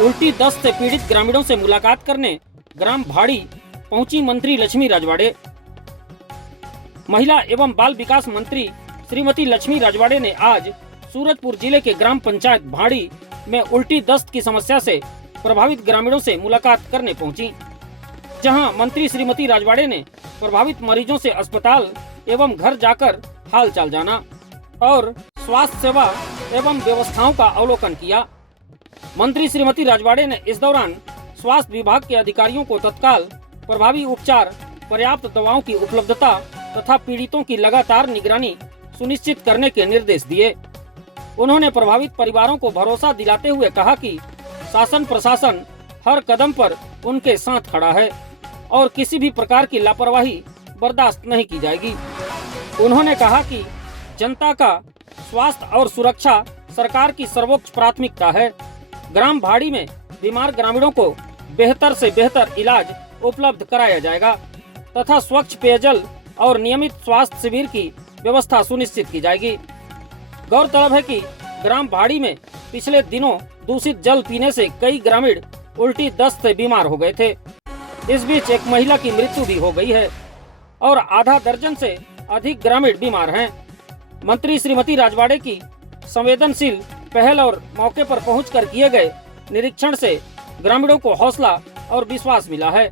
उल्टी दस्त से पीड़ित ग्रामीणों से मुलाकात करने ग्राम भाड़ी पहुंची मंत्री लक्ष्मी राजवाड़े। महिला एवं बाल विकास मंत्री श्रीमती लक्ष्मी राजवाड़े ने आज सूरजपुर जिले के ग्राम पंचायत भाड़ी में उल्टी दस्त की समस्या से प्रभावित ग्रामीणों से मुलाकात करने पहुंची, जहां मंत्री श्रीमती राजवाड़े ने प्रभावित मरीजों से अस्पताल एवं घर जाकर हालचाल जाना और स्वास्थ्य सेवा एवं व्यवस्थाओं का अवलोकन किया। मंत्री श्रीमती राजवाड़े ने इस दौरान स्वास्थ्य विभाग के अधिकारियों को तत्काल प्रभावी उपचार, पर्याप्त दवाओं की उपलब्धता तथा पीड़ितों की लगातार निगरानी सुनिश्चित करने के निर्देश दिए। उन्होंने प्रभावित परिवारों को भरोसा दिलाते हुए कहा कि शासन प्रशासन हर कदम पर उनके साथ खड़ा है और किसी भी प्रकार की लापरवाही बर्दाश्त नहीं की जाएगी। उन्होंने कहा कि जनता का स्वास्थ्य और सुरक्षा सरकार की सर्वोच्च प्राथमिकता है। ग्राम भाड़ी में बीमार ग्रामीणों को बेहतर से बेहतर इलाज उपलब्ध कराया जाएगा तथा स्वच्छ पेयजल और नियमित स्वास्थ्य शिविर की व्यवस्था सुनिश्चित की जाएगी। गौरतलब है कि ग्राम भाड़ी में पिछले दिनों दूषित जल पीने से कई ग्रामीण उल्टी दस्त से बीमार हो गए थे। इस बीच एक महिला की मृत्यु भी हो गई है और आधा दर्जन से अधिक ग्रामीण बीमार हैं। मंत्री श्रीमती राजवाड़े की संवेदनशील पहल और मौके पर पहुंचकर किए गए निरीक्षण से ग्रामीणों को हौसला और विश्वास मिला है।